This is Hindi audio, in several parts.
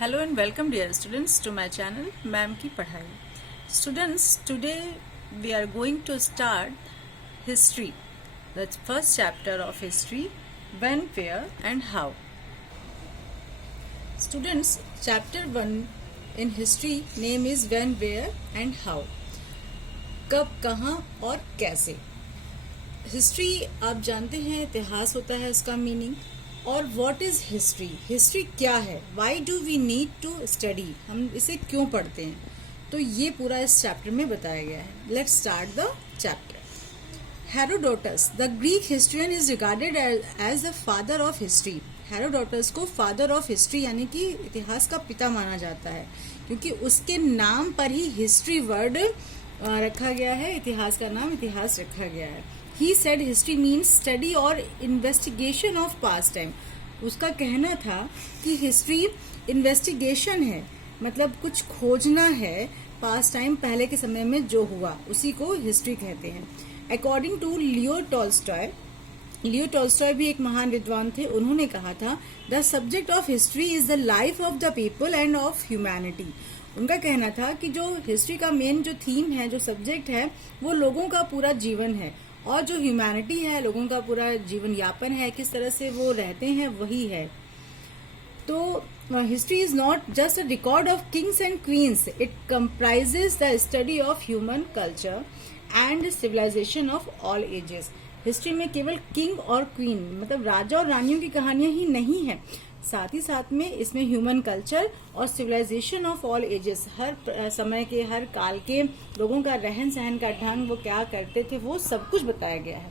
Hello and welcome dear students to my channel ma'am की पढ़ाई. Students, today we are going to start history. The first chapter of history, when, where and how. Students, chapter 1 in history name is when, where and how. कब, कहाँ और कैसे. हिस्ट्री आप जानते हैं इतिहास होता है उसका मीनिंग. और व्हाट इज हिस्ट्री, हिस्ट्री क्या है, why do we need to study, हम इसे क्यों पढ़ते हैं, तो ये पूरा इस चैप्टर में बताया गया है. Let's start the chapter. Herodotus the Greek historian is regarded as the father of history. Herodotus को फादर ऑफ हिस्ट्री यानी कि इतिहास का पिता माना जाता है क्योंकि उसके नाम पर ही हिस्ट्री वर्ड रखा गया है, इतिहास का नाम इतिहास रखा गया है. He said history means study or investigation of past time. उसका कहना था कि हिस्ट्री इन्वेस्टिगेशन है, मतलब कुछ खोजना है पास्ट टाइम, पहले के समय में जो हुआ उसी को हिस्ट्री कहते हैं. According to Leo Tolstoy, Leo Tolstoy भी एक महान विद्वान थे, उन्होंने कहा था the subject of history is the life of the people and of humanity. उनका कहना था कि जो हिस्ट्री का मेन जो थीम है, जो सब्जेक्ट है, वो लोगों का पूरा जीवन है और जो ह्यूमैनिटी है, लोगों का पूरा जीवन यापन है, किस तरह से वो रहते हैं, वही है. तो history is not just a record of kings and queens, it comprises the study of human culture and civilisation of all ages. History में केवल किंग और क्वीन मतलब राजा और रानियों की कहानियां ही नहीं है, साथ ही साथ में इसमें ह्यूमन कल्चर और सिविलाइजेशन ऑफ ऑल एजेस, हर समय के हर काल के लोगों का रहन सहन का ढंग, वो क्या करते थे, वो सब कुछ बताया गया है.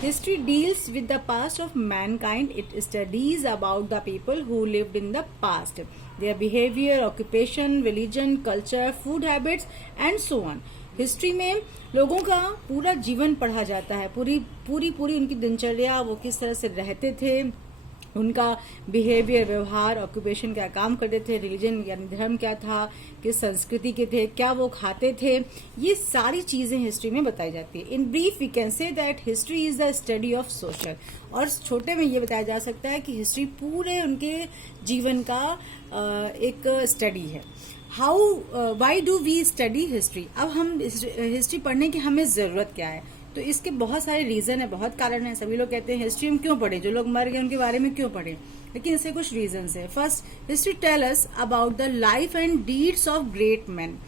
History deals with the past of Mankind. It studies about the people who lived in the past, their behaviour, occupation, religion, culture, food habits and so on. History में लोगों का पूरा जीवन पढ़ा जाता है, पूरी उनकी दिनचर्या, वो किस तरह से रहते थे, उनका बिहेवियर, व्यवहार, ऑक्यूपेशन, क्या काम करते थे, रिलीजन यानी धर्म क्या था, किस संस्कृति के थे, क्या वो खाते थे, ये सारी चीजें हिस्ट्री में बताई जाती है. In brief we can say that history is the study of social. और छोटे में ये बताया जा सकता है कि हिस्ट्री पूरे उनके जीवन का एक स्टडी है. How why do we study history. अब हम हिस्ट्री पढ़ने की हमें जरूरत क्या है, तो इसके बहुत सारे रीजन है, बहुत कारण है. सभी लोग कहते हैं हिस्ट्री हम क्यों पढ़े, जो लोग मर गए उनके बारे में क्यों पढ़े, लेकिन इससे कुछ रीजन है. First, history tell us about the life and deeds of great man.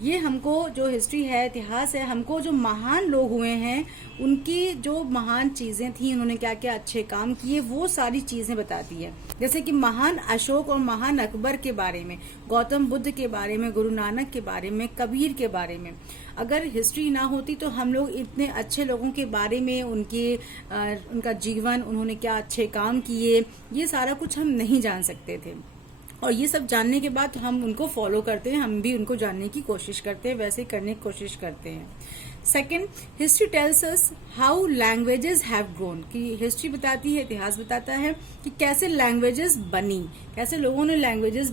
ये हमको जो हिस्ट्री है, इतिहास है, हमको जो महान लोग हुए हैं उनकी जो महान चीजें थी, उन्होंने क्या क्या अच्छे काम किए, वो सारी चीजें बताती है. जैसे कि महान अशोक और महान अकबर के बारे में, गौतम बुद्ध के बारे में, गुरु नानक के बारे में, कबीर के बारे में. अगर हिस्ट्री ना होती तो हम लोग इतने अच्छे लोगों के बारे में, उनका जीवन, उन्होंने क्या अच्छे काम किए, ये सारा कुछ हम नहीं जान सकते थे. और ये सब जानने के बाद हम उनको फॉलो करते हैं, हम भी उनको जानने की कोशिश करते हैं, वैसे करने की कोशिश करते हैं. Second, history tells us how languages have grown. कि हिस्ट्री बताती है, इतिहास बताता है कि कैसे लैंग्वेजेस बनी, कैसे लोगों ने लैंग्वेजेस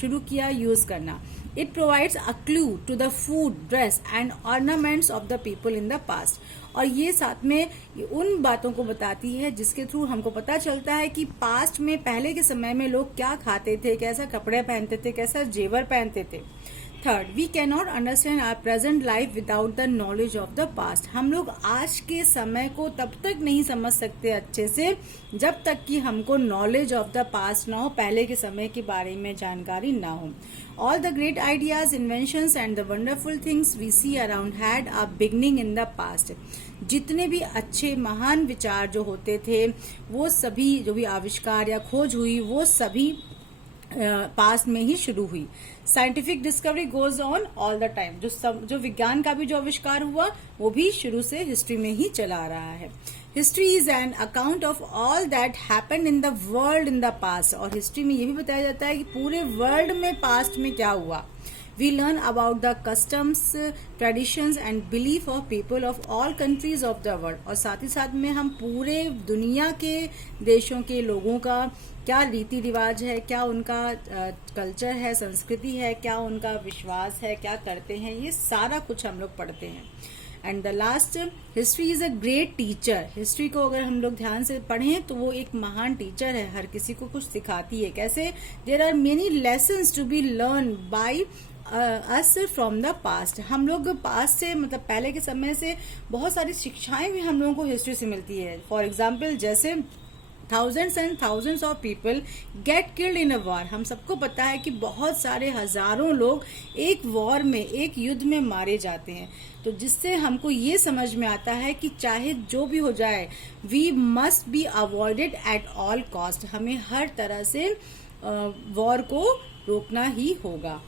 शुरू किया यूज करना. It provides a clue to the food, dress and ornaments of the people in the past. और ये साथ में उन बातों को बताती है जिसके थ्रू हमको पता चलता है कि पास्ट में, पहले के समय में लोग क्या खाते थे, कैसा कपड़े पहनते थे, कैसा जेवर पहनते थे. Third, we can not understand our present life without the knowledge of the past. हम लोग आज के समय को तब तक नहीं समझ सकते अच्छे से जब तक कि हमको नॉलेज ऑफ द पास्ट ना हो, पहले के समय के बारे में जानकारी ना हो. All the great ideas, inventions and the wonderful things we see around had a beginning in the past. जितने भी अच्छे महान विचार जो होते थे, वो सभी जो भी आविष्कार या खोज हुई, वो सभी पास्ट में ही शुरू हुई. Scientific discovery goes on all the time. जो विज्ञान का भी जो आविष्कार हुआ वो भी शुरू से हिस्ट्री में ही चला आ रहा है. History is an account of all that happened in the world in the past. और हिस्ट्री में ये भी बताया जाता है कि पूरे वर्ल्ड में पास्ट में क्या हुआ. We learn about the customs, traditions and belief of people of all countries of the world. और साथ ही साथ में हम पूरे दुनिया के देशों के लोगों का क्या रीति रिवाज है, क्या उनका कल्चर है, संस्कृति है, क्या उनका विश्वास है, क्या करते हैं, ये सारा कुछ हम लोग पढ़ते हैं. And the last, history is a great teacher. History को अगर हम लोग ध्यान से पढ़ें तो वो एक महान टीचर है, हर किसी को कुछ सिखाती है। कैसे? There are many lessons to be learn by us from the past. हम लोग पास्ट से, मतलब पहले के समय से बहुत सारी शिक्षाएं भी हम लोगों को हिस्ट्री से मिलती है। फॉर एग्जाम्पल, जैसे thousands and thousands of people get killed in a war। हम सबको पता है कि बहुत सारे हजारों लोग एक वॉर में, एक युद्ध में मारे जाते हैं। तो जिससे हमको ये समझ में आता है कि चाहे जो भी हो जाए, we must be avoided at all cost. हमें हर तरह से वॉर को रोकना ही होगा।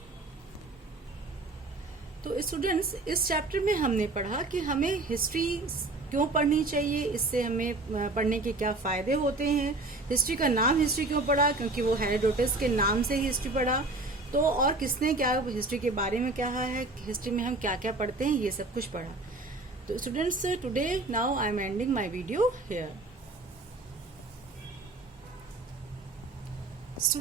तो स्टूडेंट्स, इस चैप्टर में हमने पढ़ा कि हमें हिस्ट्री क्यों पढ़नी चाहिए, इससे हमें पढ़ने के क्या फायदे होते हैं, हिस्ट्री का नाम हिस्ट्री क्यों पढ़ा, क्योंकि वो हेरोडोटस के नाम से ही हिस्ट्री पढ़ा। तो और किसने क्या हिस्ट्री के बारे में कहा है, हिस्ट्री में हम क्या क्या पढ़ते हैं, ये सब कुछ पढ़ा। तो students, today now I am ending my video here.